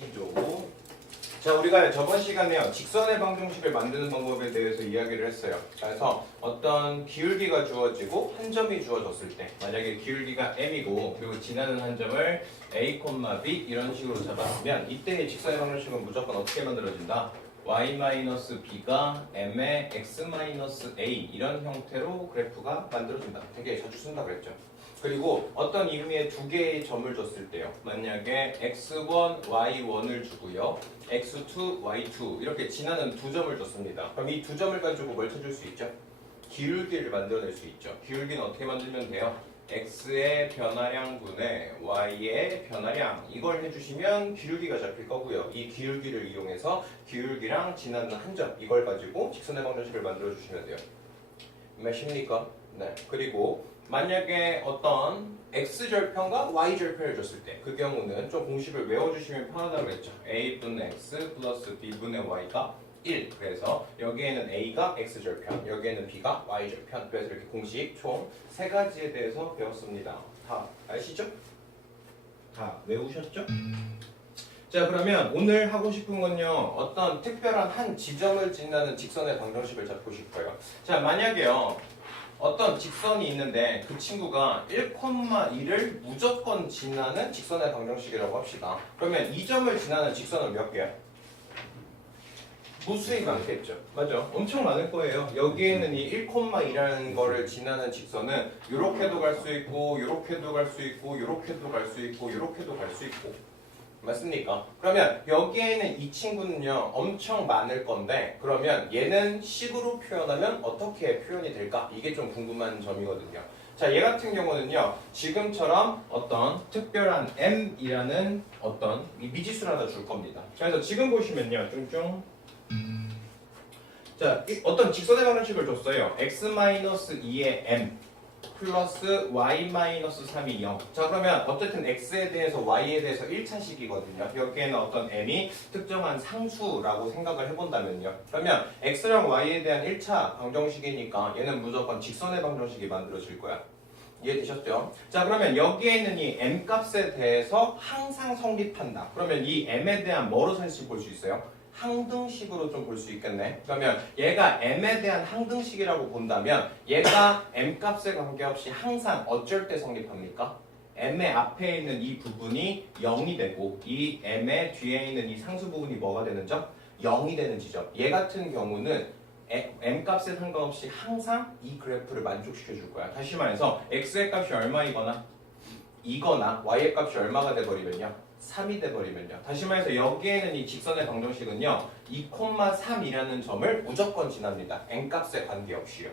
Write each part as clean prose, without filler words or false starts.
가시죠. 자, 우리가 저번 시간에요. 직선의 방정식을 만드는 방법에 대해서 이야기를 했어요. 그래서 어떤 기울기가 주어지고 한 점이 주어졌을 때, 만약에 기울기가 m이고 그리고 지나는 한 점을 a, b 이런 식으로 잡았으면 이때의 직선의 방정식은 무조건 어떻게 만들어진다? y-b가 m의 x-a 이런 형태로 그래프가 만들어진다. 되게 자주 쓴다 그랬죠. 그리고 어떤 의미의 두 개의 점을 줬을 때요. 만약에 x1, y1을 주고요. x2, y2 이렇게 지나는 두 점을 줬습니다. 그럼 이 두 점을 가지고 뭘 찾을 수 있죠? 기울기를 만들어낼 수 있죠. 기울기는 어떻게 만들면 돼요? x의 변화량분의 y의 변화량 이걸 해주시면 기울기가 잡힐 거고요. 이 기울기를 이용해서 기울기랑 지나는 한 점 이걸 가지고 직선의 방정식을 만들어 주시면 돼요. 몇입니까? 네. 그리고 만약에 어떤 x절편과 y절편을 줬을 때 그 경우는 좀 공식을 외워주시면 편하다고 그랬죠. a분의 x 플러스 b분의 y가 1. 그래서 여기에는 a가 x절편, 여기에는 b가 y절편. 그래서 이렇게 공식 총 3가지에 대해서 배웠습니다. 다 아시죠? 다 외우셨죠? 자, 그러면 오늘 하고 싶은 건요. 어떤 특별한 한 지점을 지나는 직선의 방정식을 잡고 싶어요. 자, 만약에요. 어떤 직선이 있는데 그 친구가 1,1을 무조건 지나는 직선의 방정식이라고 합시다. 그러면 이 점을 지나는 직선은 몇 개야? 무수히 많겠죠. 맞죠? 엄청 많을 거예요. 여기에는 이 1,2라는 거를 지나는 직선은 이렇게도 갈 수 있고 이렇게도 갈 수 있고 이렇게도 갈 수 있고 이렇게도 갈 수 있고 맞습니까? 그러면 여기에는 이 친구는요 엄청 많을 건데 그러면 얘는 식으로 표현하면 어떻게 표현이 될까? 이게 좀 궁금한 점이거든요. 자, 얘 같은 경우는요 지금처럼 어떤 특별한 m이라는 어떤 미지수를 하나 줄 겁니다. 그래서 지금 보시면요 쫑쫑 자, 어떤 직선의 방정식을 줬어요. x-2의 m 플러스 y-3이 0. 자, 그러면 어쨌든 x에 대해서 y에 대해서 1차식이거든요. 여기에는 어떤 m이 특정한 상수라고 생각을 해본다면요. 그러면 x랑 y에 대한 1차 방정식이니까 얘는 무조건 직선의 방정식이 만들어질 거야. 이해되셨죠? 자, 그러면 여기에는 이 m 값에 대해서 항상 성립한다. 그러면 이 m에 대한 뭐로 사실 볼 수 있어요? 항등식으로 좀 볼 수 있겠네. 그러면 얘가 m에 대한 항등식이라고 본다면 얘가 m 값에 관계없이 항상 어쩔 때 성립합니까? m의 앞에 있는 이 부분이 0이 되고 이 m의 뒤에 있는 이 상수 부분이 뭐가 되는 점? 0이 되는 지점. 얘 같은 경우는 m 값에 상관없이 항상 이 그래프를 만족시켜 줄 거야. 다시 말해서 x의 값이 얼마이거나 이거나 y의 값이 얼마가 돼버리면요 3이 돼버리면요. 다시 말해서 여기에는 이 직선의 방정식은요 2,3이라는 점을 무조건 지납니다. n값에 관계없이요.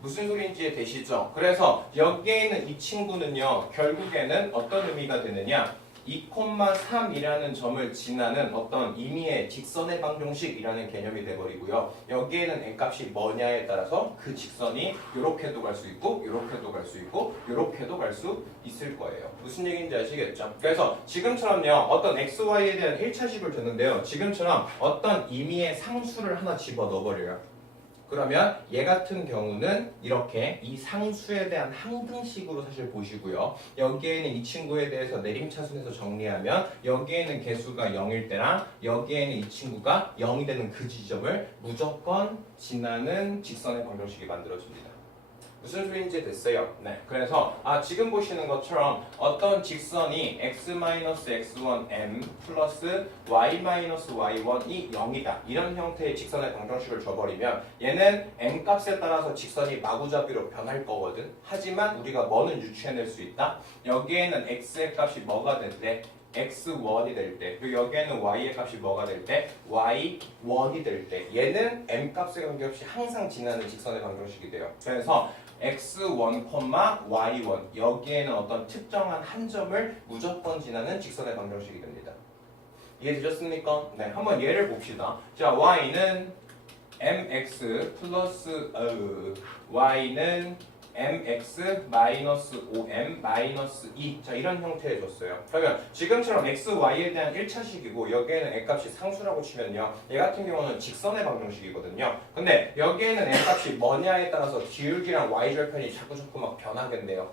무슨 소리인지 이해되시죠? 그래서 여기에는 이 친구는요 결국에는 어떤 의미가 되느냐 2,3이라는 점을 지나는 어떤 의미의 직선의 방정식이라는 개념이 돼버리고요. 여기에는 n값이 뭐냐에 따라서 그 직선이 이렇게도 갈 수 있고 이렇게도 갈 수 있고 이렇게도 갈 수 있을 거예요. 무슨 얘기인지 아시겠죠? 그래서 지금처럼요 어떤 xy에 대한 1차식을 줬는데요. 지금처럼 어떤 의미의 상수를 하나 집어넣어버려요. 그러면 얘 같은 경우는 이렇게 이 상수에 대한 항등식으로 사실 보시고요. 여기에는 이 친구에 대해서 내림차순에서 정리하면 여기에는 개수가 0일 때랑 여기에는 이 친구가 0이 되는 그 지점을 무조건 지나는 직선의 방정식이 만들어집니다. 무슨 소리인지 됐어요? 네. 그래서 지금 보시는 것처럼 어떤 직선이 x-x1m 플러스 y-y1이 0이다. 이런 형태의 직선의 방정식을 줘버리면 얘는 m 값에 따라서 직선이 마구잡이로 변할 거거든. 하지만 우리가 뭐는 유추해낼 수 있다? 여기에는 x의 값이 뭐가 될 때? x1이 될 때, 그리고 여기에는 y의 값이 뭐가 될 때? y1이 될 때 얘는 m 값에 관계없이 항상 지나는 직선의 방정식이 돼요. 그래서 x1, y1 여기에는 어떤 특정한 한 점을 무조건 지나는 직선의 방정식이 됩니다. 이해되셨습니까? 네, 한번 예를 봅시다. 자, y는 mx 플러스 y는 mx 마이너스 5m 마이너스 2. 자, 이런 형태에 줬어요. 그러면 지금처럼 x, y에 대한 1차식이고 여기에는 n값이 상수라고 치면요. 얘 같은 경우는 직선의 방정식이거든요. 근데 여기에는 n값이 뭐냐에 따라서 기울기랑 y절편이 자꾸 막 변하겠네요.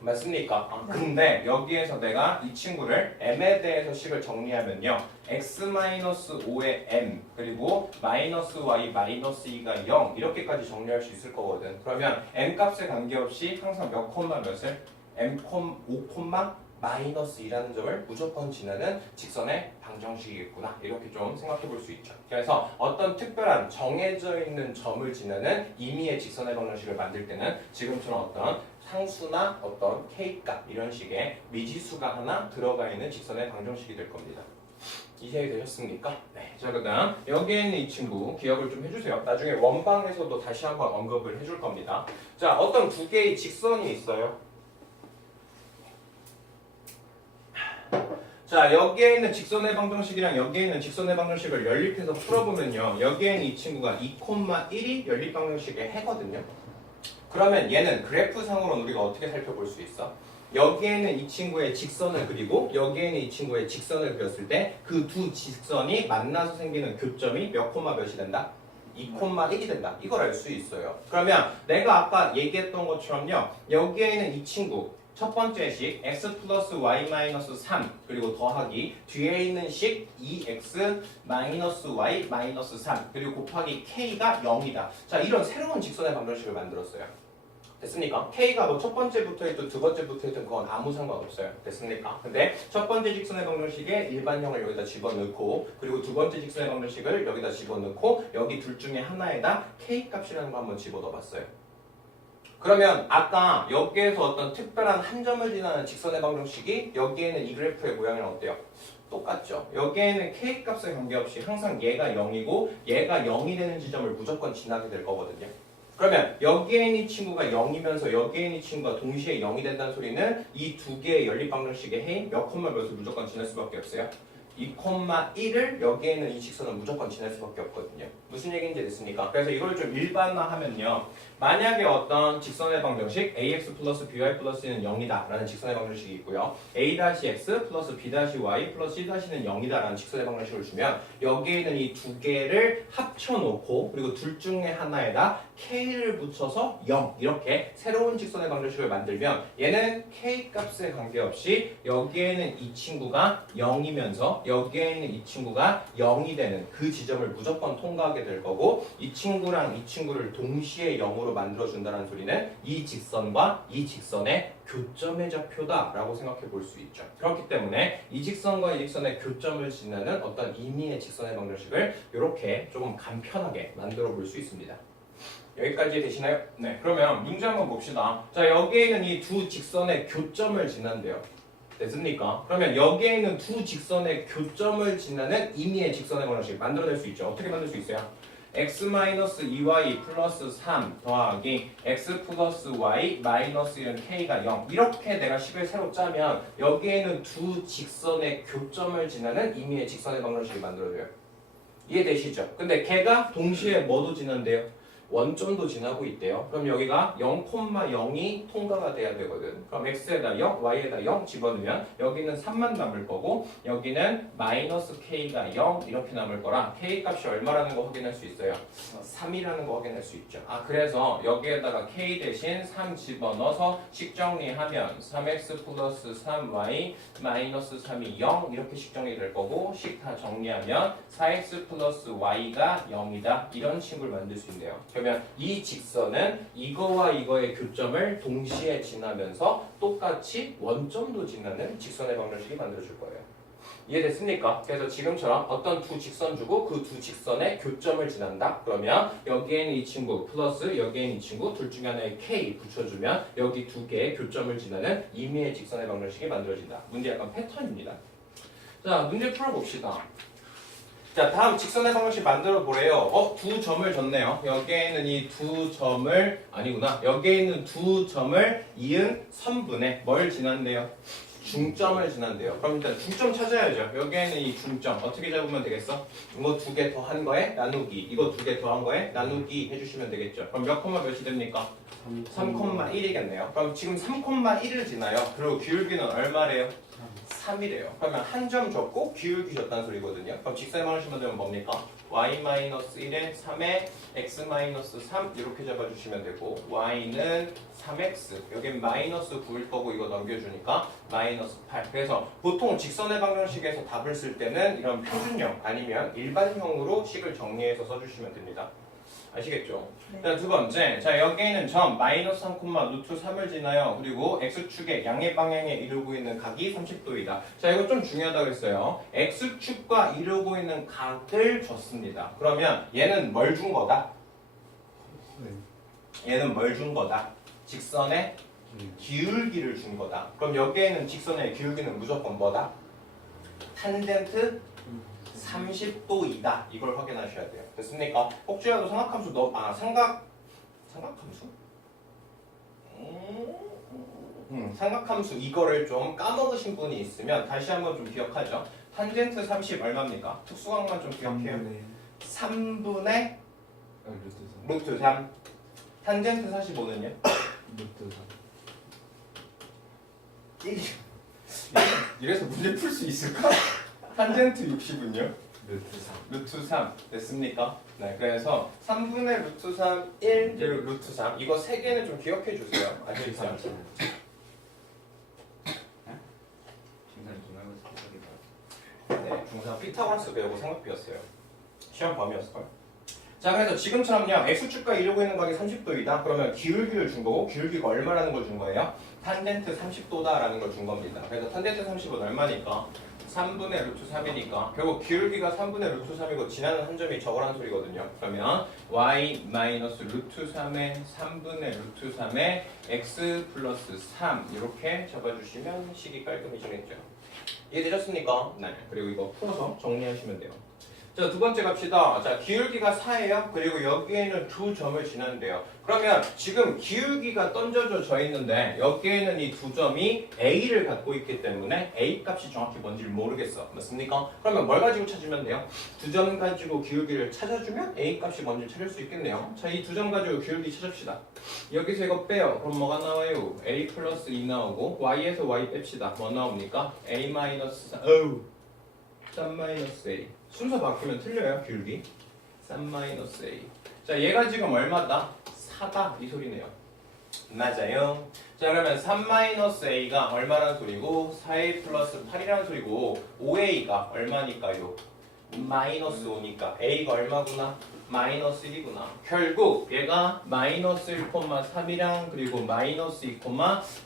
맞습니까? 네. 근데 여기에서 내가 이 친구를 m에 대해서 식을 정리하면요. x-5의 m 그리고 마이너스 y 마이너스 2가 0 이렇게까지 정리할 수 있을 거거든. 그러면 m 값에 관계없이 항상 몇 콤마 몇을 m 5 콤마 마이너스 2라는 점을 무조건 지나는 직선의 방정식이겠구나. 이렇게 좀 생각해 볼 수 있죠. 그래서 어떤 특별한 정해져 있는 점을 지나는 임의의 직선의 방정식을 만들 때는 지금처럼 어떤 상수나 어떤 k값 이런 식의 미지수가 하나 들어가 있는 직선의 방정식이 될 겁니다. 이해가 되셨습니까? 네. 자, 그 다음 여기에 있는 이 친구 기억을 좀 해주세요. 나중에 원방에서도 다시 한번 언급을 해줄 겁니다. 자, 어떤 두 개의 직선이 있어요. 자, 여기에 있는 직선의 방정식이랑 여기에 있는 직선의 방정식을 연립해서 풀어보면요. 여기에 있는 이 친구가 2,1이 연립 방정식의 해거든요. 그러면 얘는 그래프상으로는 우리가 어떻게 살펴볼 수 있어? 여기에는 이 친구의 직선을 그리고 여기에는 이 친구의 직선을 그렸을 때 그 두 직선이 만나서 생기는 교점이 몇 콤마 몇이 된다? 2,1이 된다. 이걸 알 수 있어요. 그러면 내가 아까 얘기했던 것처럼요. 여기에는 이 친구 첫 번째 식 x 플러스 y 마이너스 3 그리고 더하기 뒤에 있는 식 2x 마이너스 y 마이너스 3 그리고 곱하기 k가 0이다. 자, 이런 새로운 직선의 방정식을 만들었어요. 됐습니까? K가 뭐 첫 번째 붙어있든 두 번째 붙어있든 그건 아무 상관없어요. 됐습니까? 근데 첫 번째 직선의 방정식에 일반형을 여기다 집어넣고 그리고 두 번째 직선의 방정식을 여기다 집어넣고 여기 둘 중에 하나에다 K 값이라는 거 한번 집어넣어봤어요. 그러면 아까 여기에서 어떤 특별한 한 점을 지나는 직선의 방정식이 여기에는 이 그래프의 모양이랑 어때요? 똑같죠. 여기에는 K 값에 관계없이 항상 얘가 0이고 얘가 0이 되는 지점을 무조건 지나게 될 거거든요. 그러면 여기에 있는 이 친구가 0이면서 여기에 있는 이 친구가 동시에 0이 된다는 소리는 이 두 개의 연립 방정식의 해인 몇 콤마 몇을 무조건 지날 수밖에 없어요. 2,1을 여기에 있는 이 직선은 무조건 지날 수밖에 없거든요. 무슨 얘기인지 됐습니까? 그래서 이걸 좀 일반화하면요. 만약에 어떤 직선의 방정식 ax 플러스 by 플러스는 0이다 라는 직선의 방정식이 있고요. a-x 플러스 b-y 플러스 c-는 0이다 라는 직선의 방정식을 주면 여기에 있는 이 두 개를 합쳐놓고 그리고 둘 중에 하나에다 k를 붙여서 0 이렇게 새로운 직선의 방정식을 만들면 얘는 k 값에 관계없이 여기에는 이 친구가 0이면서 여기에 있는 이 친구가 0이 되는 그 지점을 무조건 통과하게 될 거고 이 친구랑 이 친구를 동시에 0으로 만들어준다는 소리는 이 직선과 이 직선의 교점의 좌표다 라고 생각해 볼 수 있죠. 그렇기 때문에 이 직선과 이 직선의 교점을 지나는 어떤 임의의 직선의 방정식을 이렇게 조금 간편하게 만들어 볼 수 있습니다. 여기까지 되시나요? 네, 그러면 문제 한번 봅시다. 자, 여기에 있는 이 두 직선의 교점을 지난대요. 됐습니까? 그러면 여기에 있는 두 직선의 교점을 지나는 임의의 직선의 방정식 만들어낼 수 있죠. 어떻게 만들 수 있어요? x-2y 플러스 3 더하기 x 플러스 y 마이너스 1은 k가 0 이렇게 내가 식을 새로 짜면 여기에는 두 직선의 교점을 지나는 임의의 직선의 방정식을 만들어줘요. 이해되시죠? 근데 걔가 동시에 뭐도 지난대요? 원점도 지나고 있대요. 그럼 여기가 0,0이 통과가 돼야 되거든. 그럼 x에다 0, y에다 0 집어넣으면 여기는 3만 남을 거고 여기는 마이너스 k가 0 이렇게 남을 거라 k 값이 얼마라는 거 확인할 수 있어요. 3이라는 거 확인할 수 있죠. 아, 그래서 여기에다가 k 대신 3 집어넣어서 식 정리하면 3x 플러스 3y 마이너스 3이 0 이렇게 식 정리될 거고 식 다 정리하면 4x 플러스 y가 0이다 이런 식을 만들 수 있네요. 그러면 이 직선은 이거와 이거의 교점을 동시에 지나면서 똑같이 원점도 지나는 직선의 방정식이 만들어줄 거예요. 이해됐습니까? 그래서 지금처럼 어떤 두 직선 주고 그 두 직선의 교점을 지난다? 그러면 여기에는 이 친구 플러스 여기에는 이 친구 둘 중에 하나의 k 붙여주면 여기 두 개의 교점을 지나는 임의의 직선의 방정식이 만들어진다. 문제 약간 패턴입니다. 자, 문제 풀어봅시다. 자, 다음 직선의 방정식 만들어 보래요. 두 점을 줬네요. 여기에 있는 이 두 점을 아니구나. 여기에 있는 두 점을 이은 선분에 뭘 지난대요? 중점을 지난대요. 그럼 일단 중점 찾아야죠. 여기에는 이 중점 어떻게 잡으면 되겠어? 이거 두 개 더한 거에 나누기, 이거 두 개 더한 거에 나누기 해주시면 되겠죠. 그럼 몇 콤마 몇이 됩니까? 3,1이겠네요. 그럼 지금 3,1을 지나요. 그리고 기울기는 얼마래요? 3이래요. 그러면 한 점 줬고 기울기 줬다는 소리거든요. 그럼 직선의 방식만 되면 뭡니까? y-1에 3에 x-3 이렇게 잡아주시면 되고 y는 3x 여긴 마이너스 9일 거고 이거 넘겨주니까 마이너스 8. 그래서 보통 직선의 방정식에서 답을 쓸 때는 이런 표준형 아니면 일반형으로 식을 정리해서 써주시면 됩니다. 아시겠죠? 네. 자, 두 번째. 자, 여기에는 점 마이너스 3, 루트 3을 지나요. 그리고 x축의 양의 방향에 이루고 있는 각이 30도이다. 자, 이거 좀 중요하다고 했어요. x축과 이루고 있는 각을 줬습니다. 그러면 얘는 뭘 준 거다? 얘는 뭘 준 거다? 직선의 기울기를 준 거다. 그럼 여기에는 직선의 기울기는 무조건 뭐다? 탄젠트 30도이다. 이걸 확인하셔야 돼요. 됐습니까? 혹시라도 삼각함수 삼각함수? 삼각함수 이거를 좀 까먹으신 분이 있으면 다시 한번 좀 기억하죠. 탄젠트 30 얼마입니까? 특수각만 좀 기억해요. 3분의 루트 3. 탄젠트 45는요? 루트 1. 이래서 문제 풀 수 있을까? 탄젠트 60은요? 루트 3 됐습니까? 네, 그래서 3분의 루트 3, 1, 루트 3 이거 세 개는 좀 기억해 주세요. 아시겠죠? 네, 중상 피타고라스 배우고 삼각비였어요. 시험 범위였을걸? 자, 그래서 지금처럼요. x축과 이루고 있는 각이 30도이다. 그러면 기울기를 준 거고 기울기가 얼마라는 걸 준 거예요? 탄젠트 30도다라는 걸 준 겁니다. 그래서 탄젠트 30은 얼마니까? 3분의 루트 3이니까 결국 기울기가 3분의 루트 3이고 지나는 한 점이 저거란 소리거든요. 그러면 y 마이너스 루트 3의 3분의 루트 3의 x 플러스 3 이렇게 잡아주시면 식이 깔끔해지겠죠. 이해되셨습니까? 네. 그리고 이거 풀어서 정리하시면 돼요. 자, 두 번째 갑시다. 자, 기울기가 4예요. 그리고 여기에는 두 점을 지난대요. 그러면 지금 기울기가 던져져 있는데 여기에는 이 두 점이 A를 갖고 있기 때문에 A 값이 정확히 뭔지를 모르겠어. 맞습니까? 그러면 뭘 가지고 찾으면 돼요? 두 점 가지고 기울기를 찾아주면 A 값이 뭔지 찾을 수 있겠네요. 자, 이 두 점 가지고 기울기 찾읍시다. 여기서 이거 빼요. 그럼 뭐가 나와요? A 플러스 2 나오고 Y에서 Y 뺍시다. 뭐 나옵니까? A 마이너스 3 마이너스 A. 순서 바뀌면 틀려요, 기울기. 3-A. 자, 얘가 지금 얼마다? 4다. 이 소리네요. 맞아요. 자, 그러면 3-A가 얼마란 소리고 4A 플러스 8이란 소리고 5A가 얼마니까요? 마이너스 5니까 A가 얼마구나? 마이너스 1이구나. 결국 얘가 마이너스 1,3이랑 그리고 마이너스 2,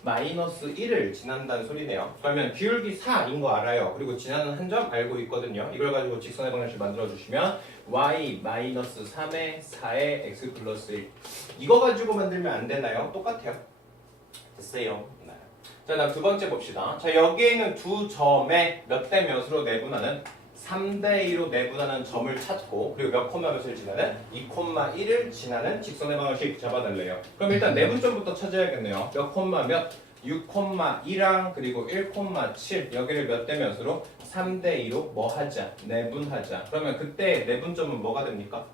마이너스 1을 지난다는 소리네요. 그러면 기울기 4인 거 알아요. 그리고 지나는 한 점 알고 있거든요. 이걸 가지고 직선의 방정식 만들어주시면 y 마이너스 3의 4의 x 플러스 1 이거 가지고 만들면 안 되나요? 똑같아요. 됐어요. 네. 자, 다음 두 번째 봅시다. 자, 여기에는 두 점에 몇 대 몇으로 내분하는 3대2로 내분하는 점을 찾고 그리고 몇 콤마 몇을 지나는 2,1을 지나는 직선의 방정식 잡아달래요. 그럼 일단 내분점부터 찾아야겠네요. 몇 콤마 몇? 6,2랑 그리고 1,7 여기를 몇 대 몇으로? 3대2로 뭐 하자? 내분하자. 그러면 그때 내분점은 뭐가 됩니까?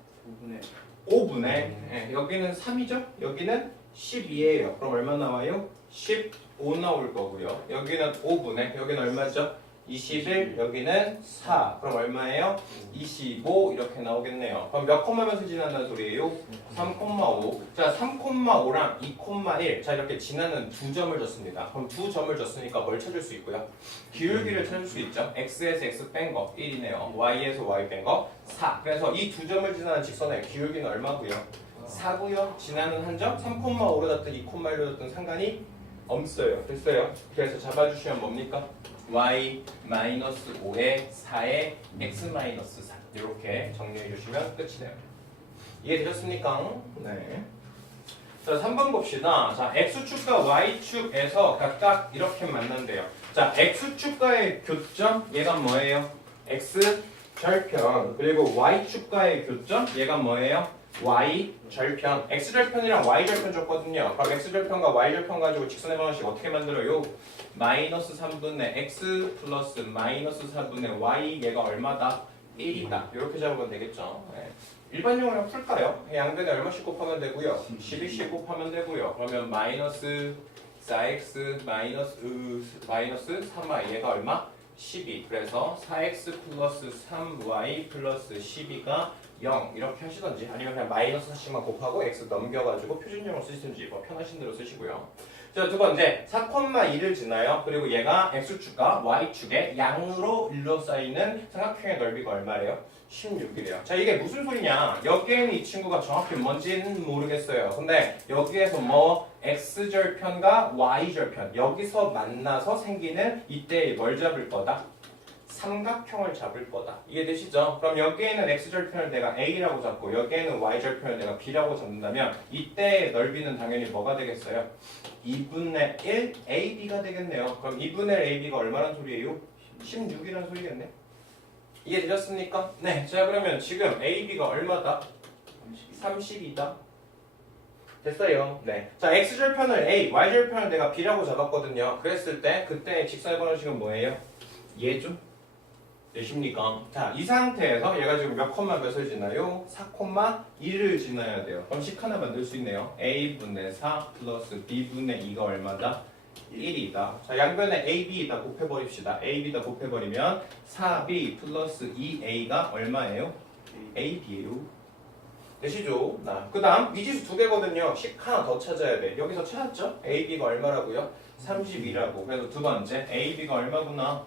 5분의 네, 여기는 3이죠? 여기는 12예요. 그럼 얼마 나와요? 15 나올 거고요. 여기는 5분의 여기는 얼마죠? 21, 여기는 4. 그럼 얼마예요? 25 이렇게 나오겠네요. 그럼 몇 콤마면서 지난다는 소리예요? 3,5. 자, 3,5랑 2,1. 자, 이렇게 지나는 두 점을 줬습니다. 그럼 두 점을 줬으니까 뭘 찾을 수 있고요? 기울기를 찾을 수 있죠. x에서 x 뺀 거 1이네요. y에서 y 뺀 거 4. 그래서 이 두 점을 지나는 직선의 기울기는 얼마고요? 4고요. 지나는 한 점 3,5로 닿든 2,1로 닿든 상관이 없어요. 됐어요. 그래서 잡아주시면 뭡니까? y 마이너스 5에 4에 x 마이너스 4 이렇게 정리해 주시면 끝이네요. 이해되셨습니까? 네. 자, 3번 봅시다. 자, x축과 y축에서 각각 이렇게 만난대요. 자, x축과의 교점 얘가 뭐예요? x 절편. 그리고 y축과의 교점 얘가 뭐예요? y 절편. x 절편이랑 y 절편 줬거든요. 그럼 x 절편과 y 절편 가지고 직선의 방정식 어떻게 만들어요? 마이너스 3분의 x 플러스 마이너스 4분의 y 얘가 얼마다? 1이다. 이렇게 잡으면 되겠죠. 네. 일반용으로 풀까요? 양변에 얼마씩 곱하면 되고요? 12씩 곱하면 되고요. 그러면 마이너스 4x 마이너스 3y 얘가 얼마? 12. 그래서 4x 플러스 3y 플러스 12가 0 이렇게 하시던지 아니면 그냥 마이너스 4씩만 곱하고 x 넘겨가지고 표준형을 쓰시든지 뭐 편하신 대로 쓰시고요. 자, 두 번째 4,2를 지나요. 그리고 얘가 x축과 y축의 양으로 일러싸이는 삼각형의 넓이가 얼마래요? 16이래요. 자, 이게 무슨 소리냐? 여기에는 이 친구가 정확히 뭔지는 모르겠어요. 근데 여기에서 뭐 x절편과 y절편 여기서 만나서 생기는 이때 뭘 잡을 거다? 삼각형을 잡을 거다. 이해되시죠? 그럼 여기에는 x절편을 내가 a라고 잡고 여기에는 y절편을 내가 b라고 잡는다면 이때의 넓이는 당연히 뭐가 되겠어요? 2분의 1 ab가 되겠네요. 그럼 2분의 1 ab가 얼마란 소리예요? 16이라는 소리겠네. 이해되셨습니까? 네. 자, 그러면 지금 ab가 얼마다? 30이다. 됐어요. 네. 자, x절편을 a, y절편을 내가 b라고 잡았거든요. 그랬을 때 그때 직사의 방식은 뭐예요? 얘죠? 되십니까? 자, 이 상태에서 얘가 지금 몇 콤마 몇을 지나요? 4,2를 지나야 돼요. 그럼 식 하나 만들 수 있네요. a분의 4 플러스 b분의 2가 얼마다? 1이다. 자, 양변에 ab에다 곱해버립시다. ab에다 곱해버리면 4b 플러스 2a가 얼마예요? ab예요. 되시죠? 그 다음 미지수 두 개거든요. 식 하나 더 찾아야 돼. 여기서 찾았죠? ab가 얼마라고요? 32라고. 그래서 두 번째 ab가 얼마구나?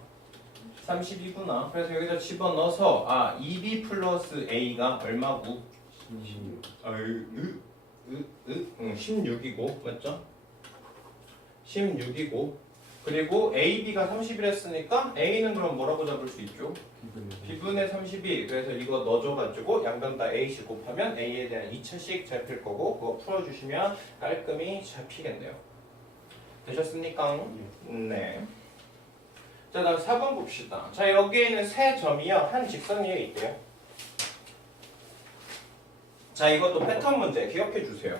32구나. 그래서 여기다 집어넣어서 2b 플러스 a가 얼마고? 16이고 맞죠? 16이고 그리고 ab가 30을 했으니까 a는 그럼 뭐라고 잡을 수 있죠? b분의 32. 그래서 이거 넣어줘가지고 양변 다 a씩 곱하면 a에 대한 2차식 잡힐 거고 그거 풀어주시면 깔끔히 잡히겠네요. 되셨습니까? 네. 자, 다음 4번 봅시다. 자, 여기에는 세 점이요. 한 직선 위에 있대요. 자, 이것도 패턴 문제 기억해 주세요.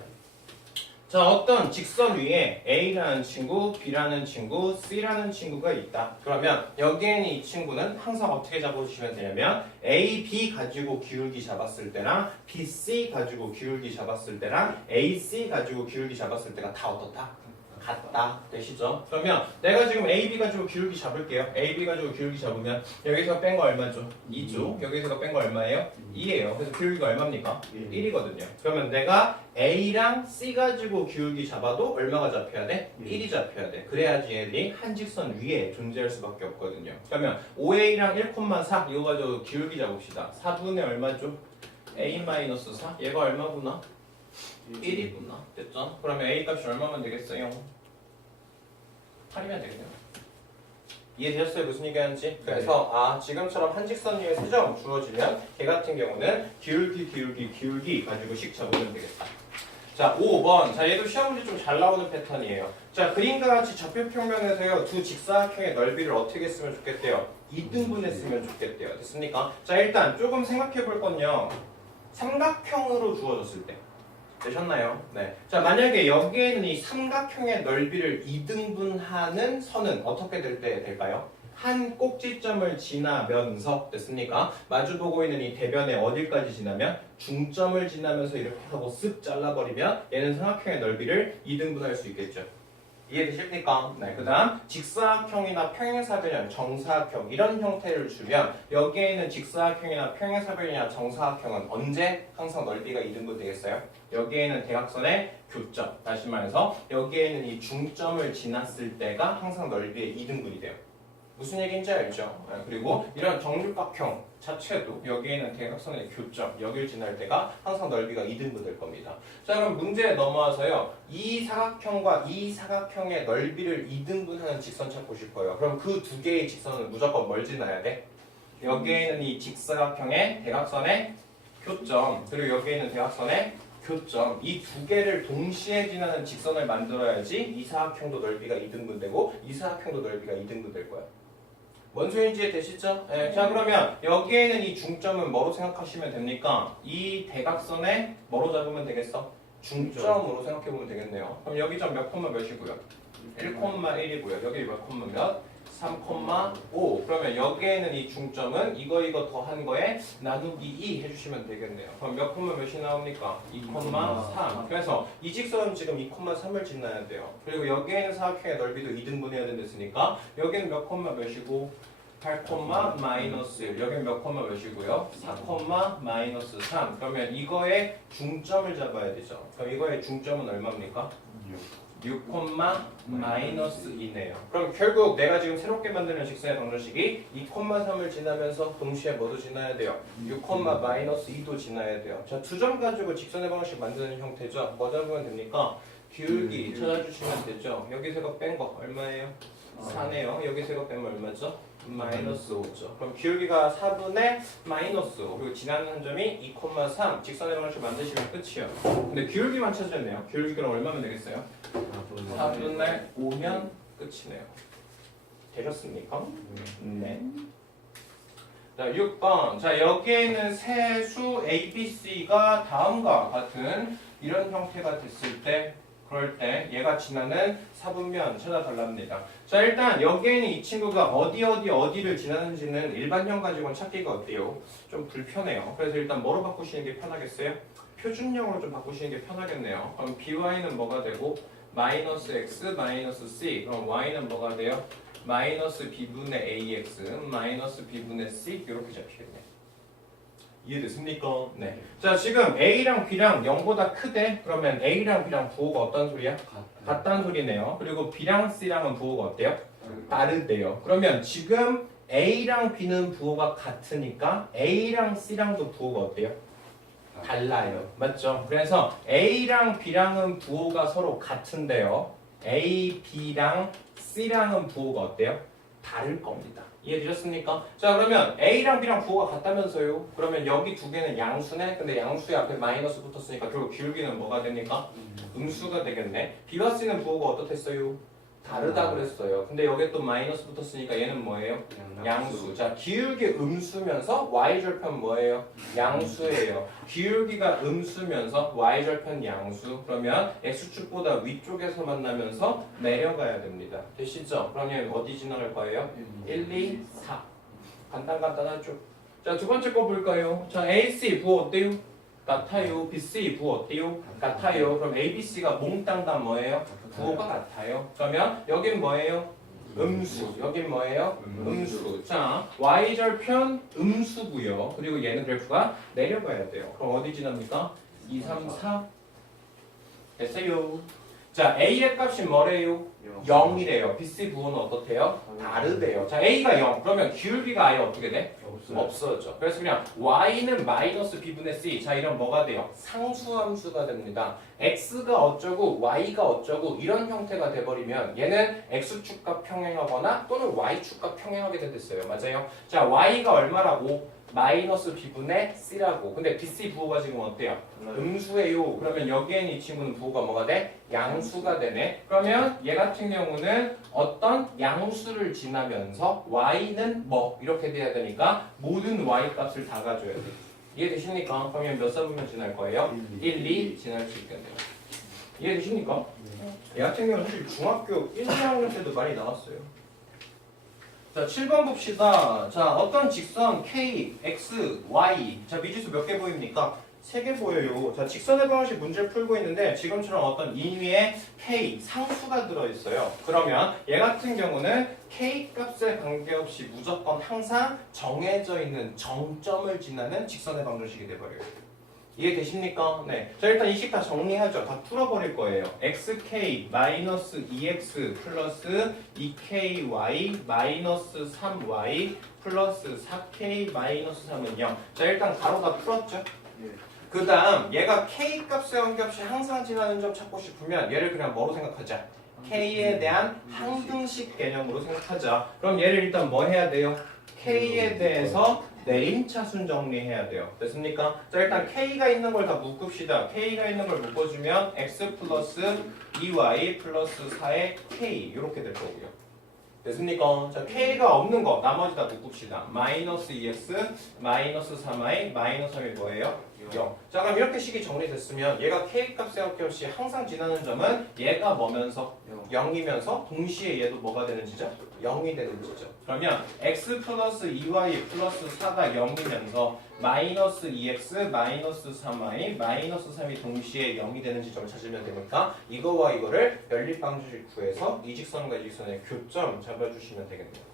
자, 어떤 직선 위에 A라는 친구, B라는 친구, C라는 친구가 있다. 그러면 여기에는 이 친구는 항상 어떻게 잡아주시면 되냐면 A, B 가지고 기울기 잡았을 때랑 B, C 가지고 기울기 잡았을 때랑 A, C 가지고 기울기 잡았을 때가 다 어떻다? 같다. 되시죠? 그러면 내가 지금 AB 가지고 기울기 잡을게요. AB 가지고 기울기 잡으면 여기서 뺀 거 얼마죠? 2죠. 여기서 뺀 거 얼마예요? 2예요. 그래서 기울기가 얼마입니까? 1이거든요. 그러면 내가 A랑 C 가지고 기울기 잡아도 얼마가 잡혀야 돼? 1이 잡혀야 돼. 그래야지 얘들이 한 직선 위에 존재할 수밖에 없거든요. 그러면 5A랑 1,4 이거 가지고 기울기 잡읍시다. 4분의 얼마죠? A-4 얘가 얼마구나? 1이구나. 됐죠? 그러면 A 값이 얼마면 되겠어요? 8이면 되겠네요. 이해되셨어요? 무슨 얘기하는지? 그래서 지금처럼 한 직선 위에 세 점 주어지면 걔 같은 경우는 기울기 가지고 식 잡으면 되겠다. 자, 5번. 자, 얘도 시험 문제 좀 잘 나오는 패턴이에요. 자, 그림과 같이 좌표평면에서요 두 직사각형의 넓이를 어떻게 쓰면 좋겠대요? 2등분해 쓰면 좋겠대요. 됐습니까? 자, 일단 조금 생각해 볼 건요. 삼각형으로 주어졌을 때 되셨나요? 네. 자, 만약에 여기에는 이 삼각형의 넓이를 2등분하는 선은 어떻게 될 때 될까요? 한 꼭지점을 지나면서 됐습니까? 마주보고 있는 이 대변에 어디까지 지나면? 중점을 지나면서 이렇게 하고 쓱 잘라버리면 얘는 삼각형의 넓이를 2등분할 수 있겠죠. 이해되십니까? 네. 그 다음 직사각형이나 평행사변형, 정사각형 이런 형태를 주면 여기에는 직사각형이나 평행사변이나 정사각형은 언제 항상 넓이가 2등분 되겠어요? 여기에는 대각선의 교점, 다시 말해서 여기에는 이 중점을 지났을 때가 항상 넓이의 2등분이 돼요. 무슨 얘기인지 알죠? 네. 그리고 이런 정육각형 자체도 여기에는 대각선의 교점, 여기를 지날 때가 항상 넓이가 2등분 될 겁니다. 자, 그럼 문제에 넘어와서요. 이 사각형과 이 사각형의 넓이를 2등분하는 직선 찾고 싶어요. 그럼 그 두 개의 직선은 무조건 뭘 지나야 돼? 여기에는 이 직사각형의 대각선의 교점, 그리고 여기에는 대각선의 교점, 이 두 개를 동시에 지나는 직선을 만들어야지 이 사각형도 넓이가 2등분 되고 이 사각형도 넓이가 2등분 될 거야. 뭔 소리인지 되시죠? 네. 자, 그러면 여기에는 이 중점은 뭐로 생각하시면 됩니까? 이 대각선에 뭐로 잡으면 되겠어? 중점으로 생각해보면 되겠네요. 그럼 여기 점 몇 콤마 몇이고요? 1,1이고요. 여기 몇 콤마 몇? 3,5. 그러면 여기에는 이 중점은 이거 더한 거에 나누기 2 해주시면 되겠네요. 그럼 몇 콤마 몇이 나옵니까? 2,3. 그래서 이 직선은 지금 2,3을 지나야 돼요. 그리고 여기에는 사각형의 넓이도 2등분해야 된댔으니까 여기는 몇 콤마 몇이고 8, 마이너스 1. 여긴 몇 콤마 몇이고요? 4, 마이너스 3. 그러면 이거의 중점을 잡아야 되죠. 그럼 이거의 중점은 얼마입니까? 6, 마이너스 2네요. 그럼 결국 내가 지금 새롭게 만드는 직선의 방정식이 2, 3을 지나면서 동시에 뭐도 지나야 돼요? 6, 마이너스 2도 지나야 돼요. 자, 두 점 가지고 직선의 방정식 만드는 형태죠. 뭐 잡으면 됩니까? 기울기 찾아주시면 되죠. 여기서 이거 뺀 거 얼마예요? 4네요. 여기서 이거 빼면 얼마죠? 마이너스 5죠. 그럼 기울기가 4분의 마이너스 5. 그리고 지나는 한 점이 2, 3. 직선의 방정식 만드시면 끝이에요. 근데 기울기만 찾으셨네요. 기울기 그럼 얼마면 되겠어요? 4분의 5면 끝이네요. 되셨습니까? 네. 자, 6번. 자, 여기에 있는 세 수 A, B, C가 다음과 같은 이런 형태가 됐을 때 그럴 때 얘가 지나는 사분면 찾아달랍니다. 자, 일단 여기에 있는 이 친구가 어디를 지나는지는 일반형 가지고는 찾기가 어때요? 좀 불편해요. 그래서 일단 뭐로 바꾸시는 게 편하겠어요? 표준형으로 좀 바꾸시는 게 편하겠네요. 그럼 BY는 뭐가 되고 마이너스 X, 마이너스 C. 그럼 Y는 뭐가 돼요? 마이너스 B분의 AX, 마이너스 B분의 C 이렇게 잡히겠네요. 이해됐습니까? 네. 자, 지금 A랑 B랑 0보다 크대? 그러면 A랑 B랑 부호가 어떤 소리야? 같다는 소리네요. 그리고 B랑 C랑은 부호가 어때요? 다르대요. 그러면 지금 A랑 B는 부호가 같으니까 A랑 C랑도 부호가 어때요? 달라요. 맞죠? 그래서 A랑 B랑은 부호가 서로 같은데요. A, B랑 C랑은 부호가 어때요? 다를 겁니다. 이해되셨습니까? 자, 그러면 A랑 B랑 부호가 같다면서요? 그러면 여기 두 개는 양수네? 근데 양수에 앞에 마이너스 붙었으니까 결국 기울기는 뭐가 됩니까? 음수가 되겠네. B와 C는 부호가 어떻겠어요? 다르다 그랬어요. 근데 여기에 또 마이너스 붙었으니까 얘는 뭐예요? 양수. 자, 기울기 음수면서 y절편 뭐예요? 양수예요. 기울기가 음수면서 y절편 양수. 그러면 x축보다 위쪽에서 만나면서 내려가야 됩니다. 되시죠? 그러면 어디 지나갈 거예요? 1, 2, 4. 간단하죠? 자, 두 번째 거 볼까요? 자, AC 부호 어때요? 같아요. BC 부호 어때요? 같아요. 그럼 ABC가 몽땅 다 뭐예요? 부호가 같아요. 그러면 여긴 뭐예요? 음수. 여긴 뭐예요? 음수. 자, y절편 음수고요. 그리고 얘는 그래프가 내려가야 돼요. 그럼 어디 지납니까? 2, 3, 4. 됐어요. 자, A의 값이 뭐래요? 0이래요. BC 부호는 어떻대요? 다르대요. 자, A가 0. 그러면 기울기가 아예 어떻게 돼? 없어져. 그래서 그냥 y는 마이너스 b분의 c. 자, 이런 뭐가 돼요? 상수함수가 됩니다. x가 어쩌고 y가 어쩌고 이런 형태가 돼버리면 얘는 x축과 평행하거나 또는 y축과 평행하게 됐어요. 맞아요? 자, y가 얼마라고? 마이너스 b분의 c라고. 근데 bc 부호가 지금 어때요? 음수예요. 그러면 여기에는 이 친구는 부호가 뭐가 돼? 양수가 되네. 그러면 얘 같은 경우는 어떤 양수를 지나면서 y는 뭐 이렇게 돼야 되니까 모든 y 값을 다 가져야 돼. 이해되십니까? 그러면 몇 사분면 지날 거예요? 1, 2 지날 수 있겠네요. 이해되십니까? 얘 같은 경우는 사실 중학교 1, 2학년 때도 많이 나왔어요. 자, 7번 봅시다. 자, 어떤 직선 K, X, Y. 자, 미지수 몇 개 보입니까? 3개 보여요. 자, 직선의 방정식 문제를 풀고 있는데 지금처럼 어떤 인위에 K, 상수가 들어있어요. 그러면 얘 같은 경우는 K 값에 관계없이 무조건 항상 정해져 있는 정점을 지나는 직선의 방정식이 돼버려요. 이해되십니까? 네. 자, 일단 이 식 다 정리하죠. 다 풀어버릴 거예요. xk 마이너스 2x 플러스 2ky 마이너스 3y 플러스 4k 마이너스 3은 0. 자, 일단 가로 다 풀었죠? 그 다음 얘가 k 값에 관계없이 항상 지나는 점 찾고 싶으면 얘를 그냥 뭐로 생각하자? k에 대한 항등식 개념으로 생각하자. 그럼 얘를 일단 뭐 해야 돼요? k에 대해서 내림차순 정리해야 돼요. 됐습니까? 자, 일단 K가 있는 걸 다 묶읍시다. K가 있는 걸 묶어주면 X 플러스 2Y 플러스 4의 K 이렇게 될 거고요. 됐습니까? 자, K가 없는 거 나머지 다 묶읍시다. 마이너스 2X 마이너스 3Y 마이너스 3이 뭐예요? 0. 자, 그럼 이렇게 식이 정리됐으면 얘가 K 값에 관계없이 항상 지나는 점은 얘가 뭐면서? 0이면서 동시에 얘도 뭐가 되는지죠? 0이 되는지죠. 그러면 x 플러스 2y 플러스 4가 0이면서 마이너스 2x 마이너스 3y 마이너스 3이 동시에 0이 되는 지점을 찾으면 되니까 이거와 이거를 연립방정식 구해서 이 직선과 이 직선의 교점 잡아주시면 되겠네요.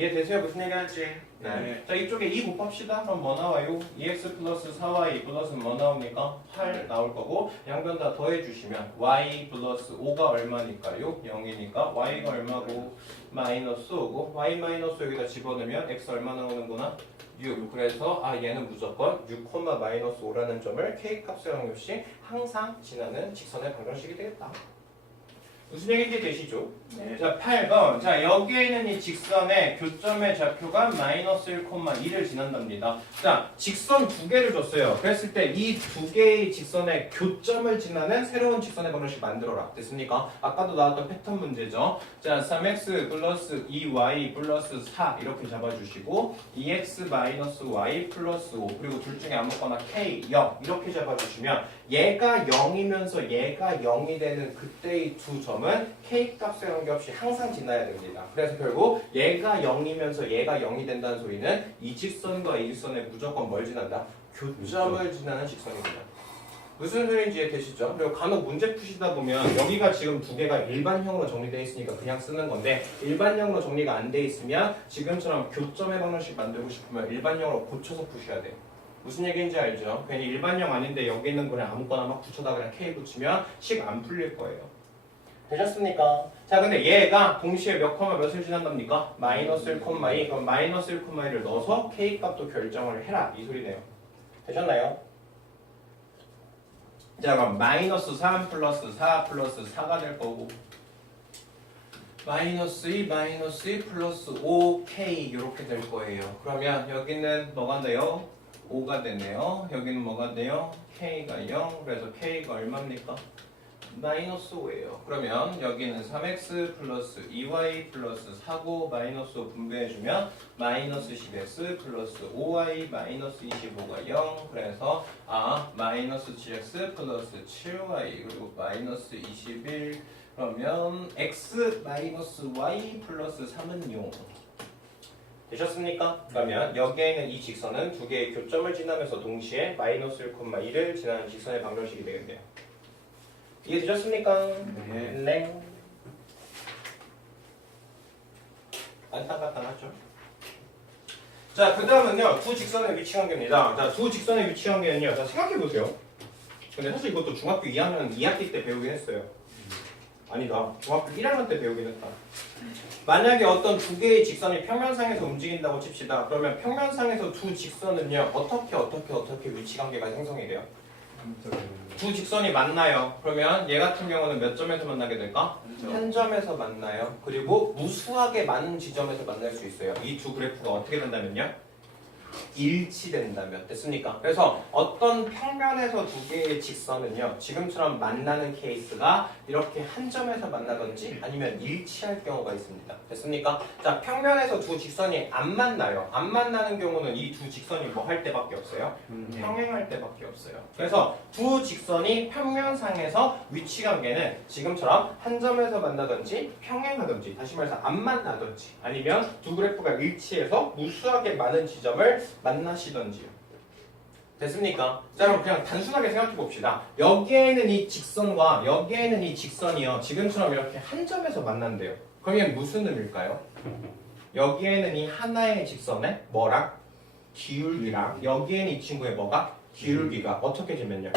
이해되세요? 무슨 얘기 할지? 네. 자, 이쪽에 2 곱합시다. 그럼 뭐 나와요? 2x 플러스 4y 플러스 뭐 나옵니까? 8 나올 거고 양변 다 더해주시면 y 플러스 5가 얼마니까요? 0이니까 y가 얼마고 마이너스 5고 y 마이너스 여기다 집어넣으면 x 얼마 나오는구나? 6. 그래서 얘는 무조건 6, 마이너스 5라는 점을 k 값이랑 역시 항상 지나는 직선의 방정식이 되겠다. 무슨 얘기인지 되시죠? 네. 자, 8번. 자, 여기에 있는 이 직선의 교점의 좌표가 마이너스 1,2를 지난답니다. 자, 직선 두 개를 줬어요. 그랬을 때 이 두 개의 직선의 교점을 지나는 새로운 직선의 방정식 만들어라. 됐습니까? 아까도 나왔던 패턴 문제죠. 자, 3x 플러스 2y 플러스 4 이렇게 잡아주시고 2x 마이너스 y 플러스 5 그리고 둘 중에 아무거나 k 0 이렇게 잡아주시면 얘가 0이면서 얘가 0이 되는 그때의 두 점은 k 값에 관계없이 항상 지나야 됩니다. 그래서 결국 얘가 0이면서 얘가 0이 된다는 소리는 이 직선과 이 직선에 무조건 뭘 지난다? 교점을 지나는 직선입니다. 무슨 소리인지 이해되시죠? 그리고 간혹 문제 푸시다 보면 여기가 지금 두 개가 일반형으로 정리되어 있으니까 그냥 쓰는 건데 일반형으로 정리가 안 돼 있으면 지금처럼 교점의 방정식 만들고 싶으면 일반형으로 고쳐서 푸셔야 돼요. 무슨 얘기인지 알죠? 괜히 일반형 아닌데 여기 있는 거랑 아무거나 막 붙여다 그냥 K 붙이면 식 안 풀릴 거예요. 되셨습니까? 자, 근데 얘가 동시에 몇 콤마 몇을 지난답니까? 마이너스 1, 2. 그럼 마이너스 1, 2를 넣어서 K 값도 결정을 해라. 이 소리네요. 되셨나요? 자, 그럼 마이너스 3 플러스 4 플러스 4가 될 거고 마이너스 2 마이너스 2 플러스 5K 이렇게 될 거예요. 그러면 여기는 뭐가 돼요? 5가 되네요. 여기는 뭐가 돼요? K가 0. 그래서 K가 얼마입니까? 마이너스 5예요. 그러면 여기는 3x 플러스 2y 플러스 4고 마이너스 5 분배해주면 마이너스 10x 플러스 5y 마이너스 25가 0. 그래서 마이너스 7x 플러스 7y 그리고 마이너스 21 그러면 x 마이너스 y 플러스 3은 0. 되셨습니까? 그러면 여기에 있는 이 직선은 두 개의 교점을 지나면서 동시에 마이너스 1, 2를 지나는 직선의 방정식이 되겠네요. 이해되셨습니까? 네. 간단하죠? 자, 그 다음은요, 두 직선의 위치 관계입니다. 자, 두 직선의 위치 관계는요, 자, 생각해보세요. 근데 사실 이것도 중학교 2학년 2학기 때 배우긴 했어요. 아니다. 중학교 1학년 때 배우긴 했다. 만약에 어떤 두 개의 직선이 평면상에서 움직인다고 칩시다. 그러면 평면상에서 두 직선은요, 어떻게 위치 관계가 형성이 돼요? 두 직선이 만나요. 그러면 얘 같은 경우는 몇 점에서 만나게 될까? 한 점에서 만나요. 그리고 무수하게 많은 지점에서 만날 수 있어요. 이 두 그래프가 어떻게 된다면요? 일치된다면 됐습니까? 그래서 어떤 평면에서 두 개의 직선은요 지금처럼 만나는 케이스가 이렇게 한 점에서 만나든지 아니면 일치할 경우가 있습니다. 됐습니까? 자, 평면에서 두 직선이 안 만나요. 안 만나는 경우는 이 두 직선이 뭐 할 때밖에 없어요? 평행할 때밖에 없어요. 그래서 두 직선이 평면상에서 위치 관계는 지금처럼 한 점에서 만나든지 평행하든지 다시 말해서 안 만나든지 아니면 두 그래프가 일치해서 무수하게 많은 지점을 만나시던지요. 됐습니까? 자, 그럼 그냥 단순하게 생각해 봅시다. 여기에 있는 이 직선과 여기에 있는 이 직선이요. 지금처럼 이렇게 한 점에서 만난대요. 그럼 이게 무슨 의미일까요? 여기에 있는 이 하나의 직선에 뭐랑? 기울기랑 여기에 있는 이 친구의 뭐가? 기울기가 어떻게 되면요?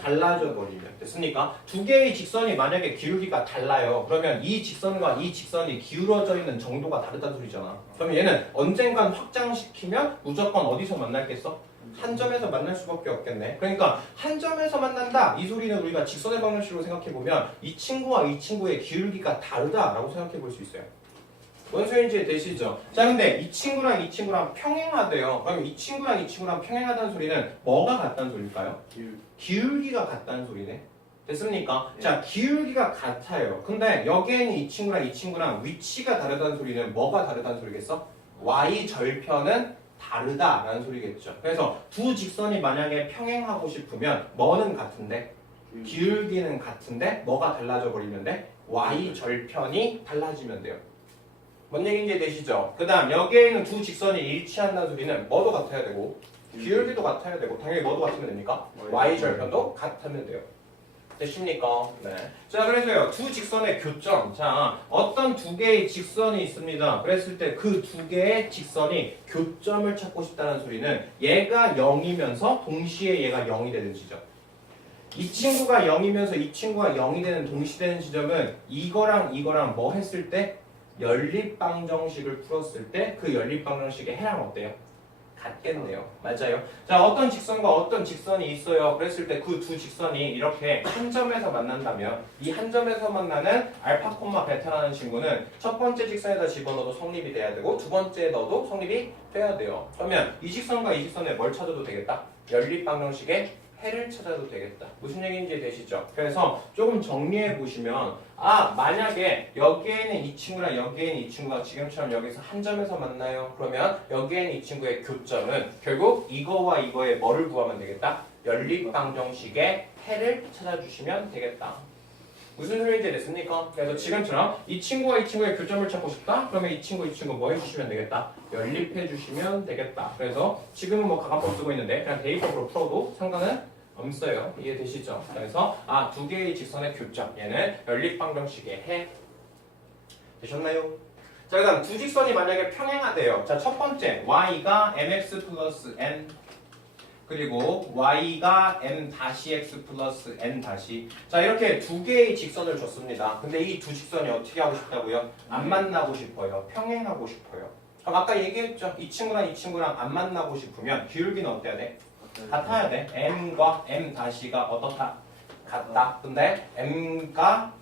달라져 버리면 됐습니까? 두 개의 직선이 만약에 기울기가 달라요. 그러면 이 직선과 이 직선이 기울어져 있는 정도가 다르다는 소리잖아. 그러면 얘는 언젠간 확장시키면 무조건 어디서 만날겠어? 한 점에서 만날 수밖에 없겠네. 그러니까 한 점에서 만난다. 이 소리는 우리가 직선의 방정식으로 생각해보면 이 친구와 이 친구의 기울기가 다르다라고 생각해볼 수 있어요. 뭔 소리인지 되시죠? 자, 근데 이 친구랑 이 친구랑 평행하대요. 그럼 이 친구랑 이 친구랑 평행하다는 소리는 뭐가 같다는 소리일까요? 기울기가 같다는 소리네. 됐습니까? 네. 자, 기울기가 같아요. 근데 여기에는 이 친구랑 위치가 다르다는 소리는 뭐가 다르다는 소리겠어? y 절편은 다르다라는 소리겠죠. 그래서 두 직선이 만약에 평행하고 싶으면 뭐는 같은데? 기울기는 같은데 뭐가 달라져 버리면 돼? y 절편이 달라지면 돼요. 뭔 얘기인지 되시죠? 그 다음 여기에 있는 두 직선이 일치한다는 소리는 뭐도 같아야 되고 기울기도 같아야 되고 당연히 뭐도 같으면 됩니까? y 절편도 같으면 돼요. 되십니까? 네. 자, 그래서요. 두 직선의 교점. 자, 어떤 두 개의 직선이 있습니다. 그랬을 때 그 두 개의 직선이 교점을 찾고 싶다는 소리는 얘가 0이면서 동시에 얘가 0이 되는 지점. 이 친구가 0이면서 이 친구가 0이 되는 동시되는 지점은 이거랑 이거랑 뭐 했을 때? 연립방정식을 풀었을 때 그 연립방정식의 해랑 어때요? 같겠네요. 맞아요. 자, 어떤 직선과 어떤 직선이 있어요. 그랬을 때 그 두 직선이 이렇게 한 점에서 만난다면 이 한 점에서 만나는 알파, 베타라는 친구는 첫 번째 직선에다 집어넣어도 성립이 돼야 되고 두 번째에 넣어도 성립이 돼야 돼요. 그러면 이 직선과 이 직선에 뭘 찾아도 되겠다? 연립방정식의 해를 찾아도 되겠다. 무슨 얘기인지 되시죠? 그래서 조금 정리해 보시면 만약에 여기에는 이 친구랑 여기에는 이 친구가 지금처럼 여기서 한 점에서 만나요. 그러면 여기에는 이 친구의 교점은 결국 이거와 이거의 뭐를 구하면 되겠다? 연립방정식의 해를 찾아주시면 되겠다. 무슨 소리인지 됐습니까? 그래서 지금처럼 이 친구와 이 친구의 교점을 찾고 싶다? 그러면 이 친구 뭐 해주시면 되겠다? 연립해 주시면 되겠다. 그래서 지금은 뭐 가간법 쓰고 있는데 그냥 대입법으로 풀어도 상관은 없어요. 이해되시죠? 그래서 두 개의 직선의 교점 얘는 연립방정식의 해 되셨나요? 자, 그다음 두 직선이 만약에 평행하대요. 자, 첫 번째 y가 mx 플러스 n 그리고 y가 m-x 플러스 n 다시. 자, 이렇게 두 개의 직선을 줬습니다. 근데 이 두 직선이 어떻게 하고 싶다고요? 안 만나고 싶어요. 평행하고 싶어요. 그럼 아까 얘기했죠. 이 친구랑 이 친구랑 안 만나고 싶으면 기울기는 어때야 돼? 같아야 돼. m과 m-가 어떻다? 같다. 근데 m과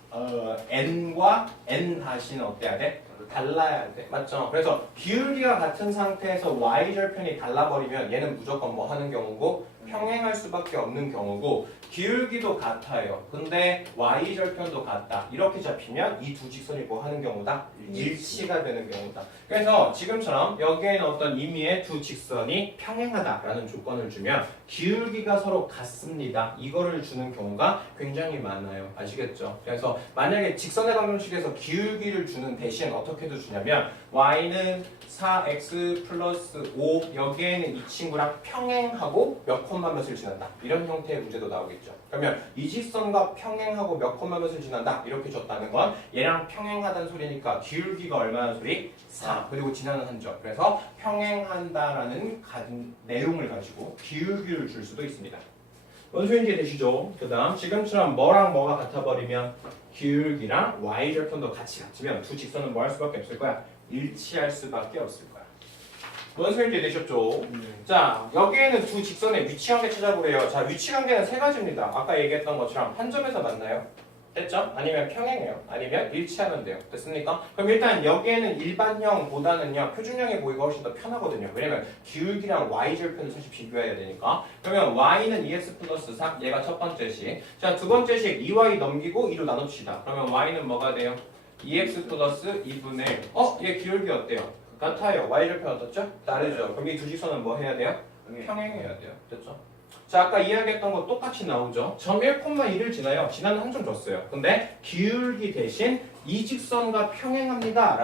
n과 n-는 어때야 돼? 달라야 돼. 맞죠? 그래서 기울기가 같은 상태에서 y절편이 달라버리면 얘는 무조건 뭐 하는 경우고 평행할 수밖에 없는 경우고 기울기도 같아요. 근데 y절편도 같다. 이렇게 잡히면 이 두 직선이 뭐 하는 경우다? 일치가 되는 경우다. 그래서 지금처럼 여기에는 어떤 의미의 두 직선이 평행하다라는 조건을 주면 기울기가 서로 같습니다. 이거를 주는 경우가 굉장히 많아요. 아시겠죠? 그래서 만약에 직선의 방정식에서 기울기를 주는 대신 어떻게도 주냐면 y는 4x 플러스 5 여기에는 이 친구랑 평행하고 몇 콤마 몇을 지난다. 이런 형태의 문제도 나오겠죠. 그러면 이 직선과 평행하고 몇 콤마 몇을 지난다. 이렇게 줬다는 건 얘랑 평행하다는 소리니까 기울기가 얼마나 소리? 4. 그리고 지나는 한 점. 그래서 평행한다라는 내용을 가지고 기울기를 줄 수도 있습니다. 뭔 소리인지 되시죠? 그 다음 지금처럼 뭐랑 뭐가 같아버리면 기울기랑 y절편도 같이 같으면 두 직선은 뭐 할 수밖에 없을 거야? 일치할 수밖에 없을 거야. 뭔 소리인지 되셨죠? 자, 여기에는 두 직선의 위치관계 찾아보래요. 자, 위치관계는 세 가지입니다. 아까 얘기했던 것처럼 한 점에서 만나요. 됐죠? 아니면 평행해요. 아니면 일치하면 돼요. 됐습니까? 그럼 일단 여기에는 일반형보다는요 표준형이 보기가 훨씬 더 편하거든요. 왜냐면 기울기랑 y절편을 사실 비교해야 되니까. 그러면 y는 2x 플러스 3 얘가 첫 번째 식. 자, 두 번째 식 2y 넘기고 2로 나눕시다. 그러면 y는 뭐가 돼요? 2x 플러스 2분의 1. 얘 기울기 어때요? 같아요. y절편 어떻죠? 다르죠. 그럼 이 두 직선은 뭐 해야 돼요? 평행해야 돼요. 됐죠? 자, 아까 이야기했던 거 똑같이 나오죠. 점 1,2를 지나요. 지나는 한 점 줬어요. 근데 기울기 대신 이 직선과 평행합니다 라는